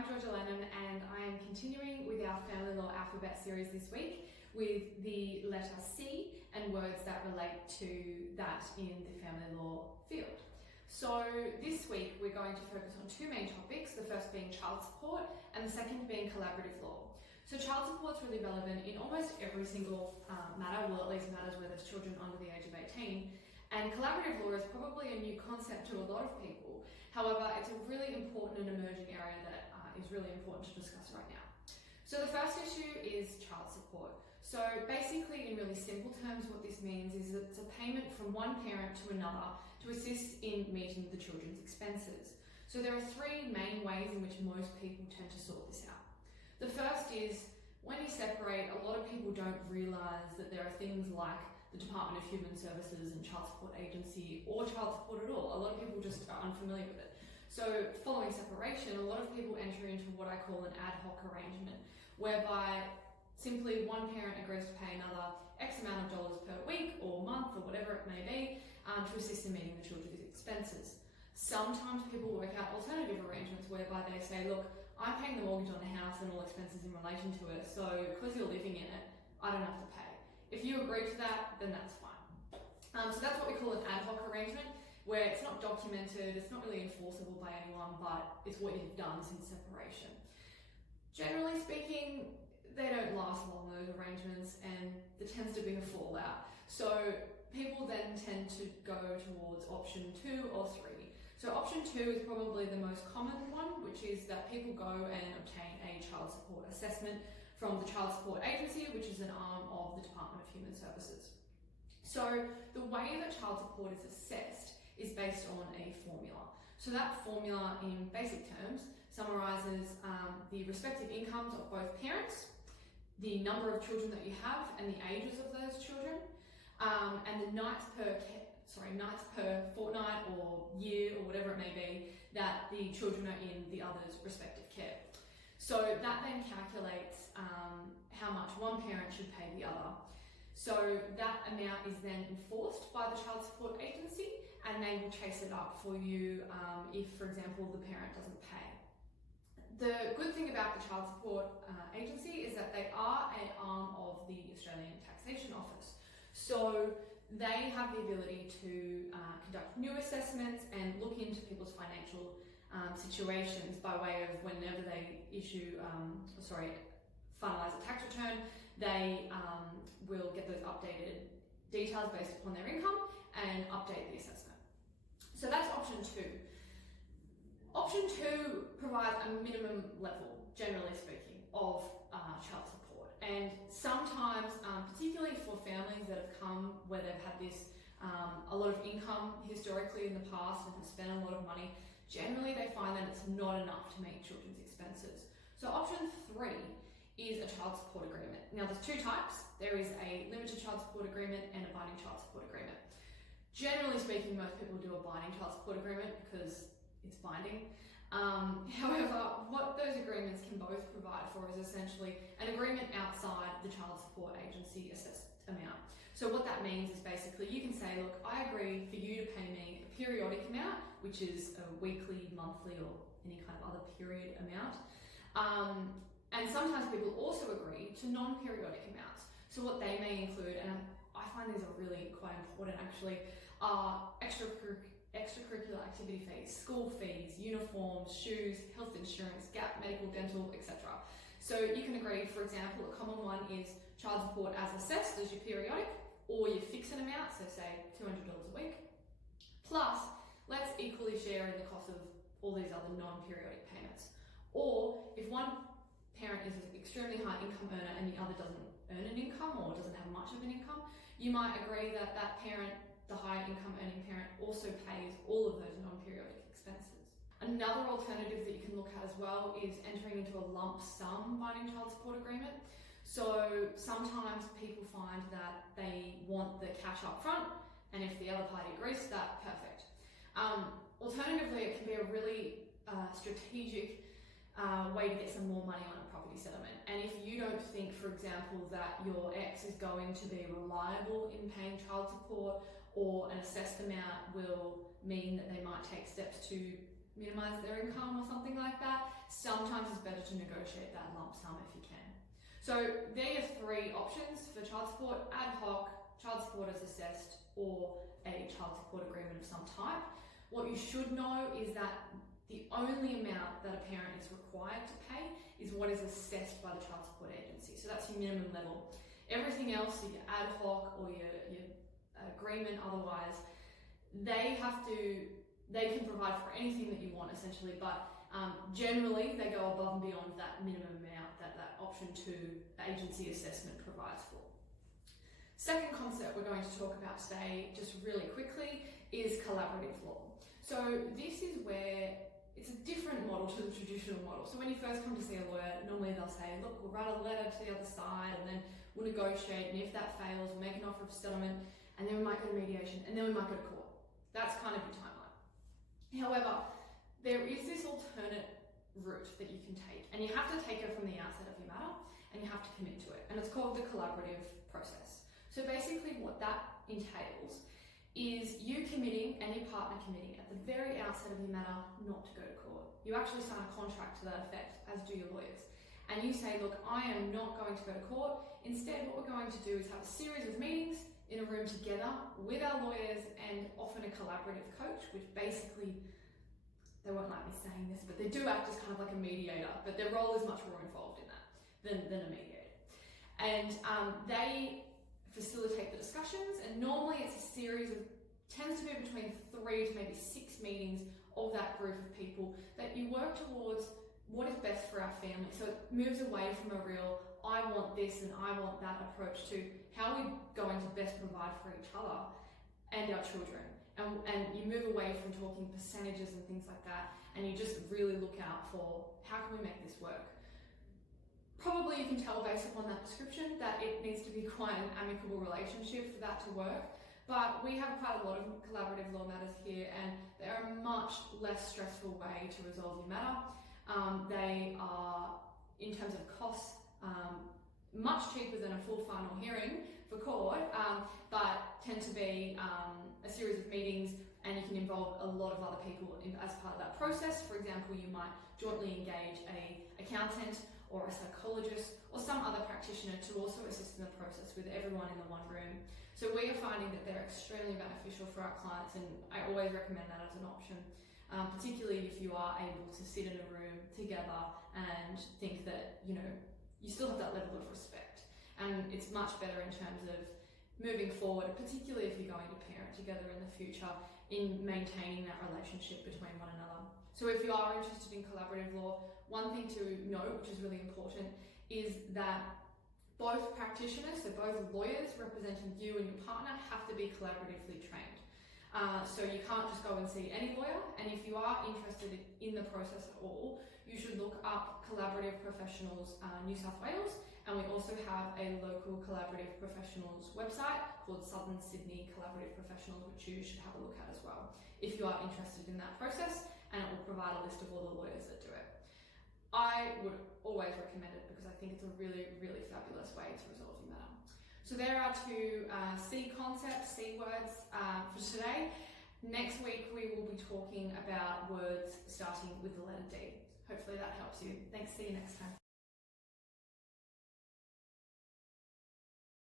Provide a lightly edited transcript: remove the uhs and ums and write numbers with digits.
I'm Georgia Lennon and I am continuing with our Family Law Alphabet series this week with the letter C and words that relate to that in the family law field. So this week we're going to focus on two main topics, the first being child support and the second being collaborative law. So child support is really relevant in almost every single matter, well at least matters where there's children under the age of 18. And collaborative law is probably a new concept to a lot of people. However, it's a really important and emerging area that is really important to discuss right now. So the first issue is child support. So basically, in really simple terms, what this means is that it's a payment from one parent to another to assist in meeting the children's expenses. So there are three main ways in which most people tend to sort this out. The first is when you separate, a lot of people don't realise that there are things like the Department of Human Services and Child Support Agency or child support at all. A lot of people just are unfamiliar with it. So following separation, a lot of people enter into what I call an ad hoc arrangement, whereby simply one parent agrees to pay another X amount of dollars per week or month or whatever it may be to assist in meeting the children's expenses. Sometimes people work out alternative arrangements whereby they say, look, I'm paying the mortgage on the house and all expenses in relation to it, so because you're living in it, I don't have to pay. If you agree to that, then that's fine. So that's what we call an ad hoc arrangement, where it's not documented, it's not really enforceable by anyone, but it's what you've done since separation. Generally speaking, they don't last long, those arrangements, and there tends to be a fallout. So people then tend to go towards option 2 or 3. So option 2 is probably the most common one, which is that people go and obtain a child support assessment from the Child Support Agency, which is an arm of the Department of Human Services. So the way that child support is assessed is based on a formula. So that formula, in basic terms, summarises the respective incomes of both parents, the number of children that you have and the ages of those children, and the nights per fortnight or year or whatever it may be that the children are in the other's respective care. So that then calculates how much one parent should pay the other. So that amount is then enforced by the Child Support Agency, and they will chase it up for you if, for example, the parent doesn't pay. The good thing about the Child Support Agency is that they are an arm of the Australian Taxation Office. So they have the ability to conduct new assessments and look into people's financial situations by way of whenever they finalise a tax return, they will get those updated details based upon their income and update the assessment. So that's option 2. Option 2 provides a minimum level, generally speaking, of child support. And sometimes, particularly for families that have come where they've had this a lot of income historically in the past and have spent a lot of money, generally they find that it's not enough to meet children's expenses. So option 3 is a child support agreement. Now there's two types. There is a limited child support agreement and a binding child support agreement. Generally speaking, most people do a binding child support agreement because it's binding. However, what those agreements can both provide for is essentially an agreement outside the Child Support Agency assessed amount. So what that means is basically you can say, look, I agree for you to pay me a periodic amount, which is a weekly, monthly, or any kind of other period amount. And sometimes people also agree to non-periodic amounts. So what they may include, and I find these are really quite important actually, are extracurricular activity fees, school fees, uniforms, shoes, health insurance, gap, medical, dental, etc. So you can agree, for example, a common one is child support as assessed as your periodic, or you fix an amount, so say $200 a week, plus let's equally share in the cost of all these other non-periodic payments. Or if one parent is an extremely high income earner and the other doesn't earn an income or doesn't have much of an income, you might agree that that parent, the high income earning parent, also pays all of those non-periodic expenses. Another alternative that you can look at as well is entering into a lump sum binding child support agreement. So sometimes people find that they want the cash up front, and if the other party agrees to that, perfect. Alternatively, it can be a really strategic way to get some more money on a property settlement. And if you don't think, for example, that your ex is going to be reliable in paying child support, or an assessed amount will mean that they might take steps to minimise their income or something like that, sometimes it's better to negotiate that lump sum if you can. So there are three options for child support: ad hoc, child support as assessed, or a child support agreement of some type. What you should know is that the only amount that a parent is required to pay is what is assessed by the child support agency. So that's your minimum level. Everything else, your ad hoc or your agreement otherwise, they can provide for anything that you want essentially, but generally they go above and beyond that minimum amount that option 2 agency assessment provides for. Second concept we're going to talk about today, just really quickly, is collaborative law. So this is where it's a different model to the traditional model. So when you first come to see a lawyer, normally they'll say, look, we'll write a letter to the other side and then we'll negotiate, and if that fails, we'll make an offer of settlement, and then we might go to mediation, and then we might go to court. That's kind of your timeline. However, there is this alternate route that you can take, and you have to take it from the outset of your matter, and you have to commit to it, and it's called the collaborative process. So basically what that entails is you committing and your partner committing at the very outset of your matter not to go to court. You actually sign a contract to that effect, as do your lawyers. And you say, look, I am not going to go to court. Instead, what we're going to do is have a series of meetings in a room together with our lawyers and often a collaborative coach, which basically, they won't like me saying this, but they do act as kind of like a mediator, but their role is much more involved in that than a mediator. And they facilitate the discussions, and normally it's a series of, tends to be between 3 to maybe 6 meetings of that group of people that you work towards what is best for our family. So it moves away from a real, I want this and I want that approach to how we're going to best provide for each other and our children. And you move away from talking percentages and things like that, and you just really look out for how can we make this work. Probably you can tell based upon that description that it needs to be quite an amicable relationship for that to work. But we have quite a lot of collaborative law matters here, and they're a much less stressful way to resolve your matter. They are, in terms of costs, much cheaper than a full final hearing for court, but tend to be a series of meetings, and you can involve a lot of other people as part of that process. For example, you might jointly engage an accountant or a psychologist or some other practitioner to also assist in the process with everyone in the one room. So we are finding that they're extremely beneficial for our clients, and I always recommend that as an option, particularly if you are able to sit in a room together and think that, you still have that level of respect. And it's much better in terms of moving forward, particularly if you're going to parent together in the future, in maintaining that relationship between one another. So if you are interested in collaborative law, one thing to note, which is really important, is that both practitioners, so both lawyers representing you and your partner, have to be collaboratively trained. So you can't just go and see any lawyer, and if you are interested in the process at all, you should look up Collaborative Professionals New South Wales, and we also have a local Collaborative Professionals website called Southern Sydney Collaborative Professionals, which you should have a look at as well if you are interested in that process, and it will provide a list of all the lawyers that do it. I would always recommend it because I think it's a really, really fabulous way to resolve your matter. So there are 2 C concepts, C words for today. Next week we will be talking about words starting with the letter D. Hopefully that helps you. Thanks, see you next time.